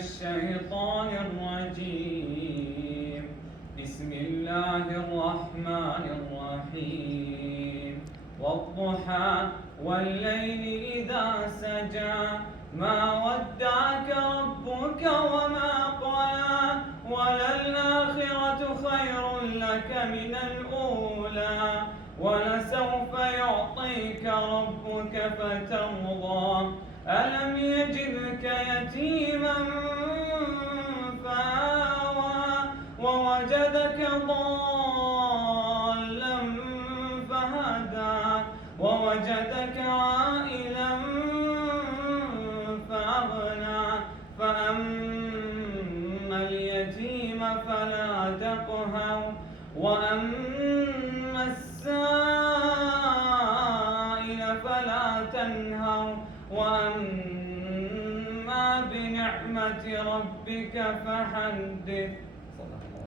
الشيطان الرجيم. بسم الله الرحمن الرحيم. والضحى والليل إذا سجى ما ودعك ربك وما قلى وللآخرة خير لك من الأولى ولسوف يعطيك ربك فترضى ألم يجدك يتيما فآوى ووجدك ضالا فهدى ووجدك عائلا فأغنى فأما اليتيم فلا تقهر وأما السائل فلا تنهر وأما بنعمة ربك فحدث.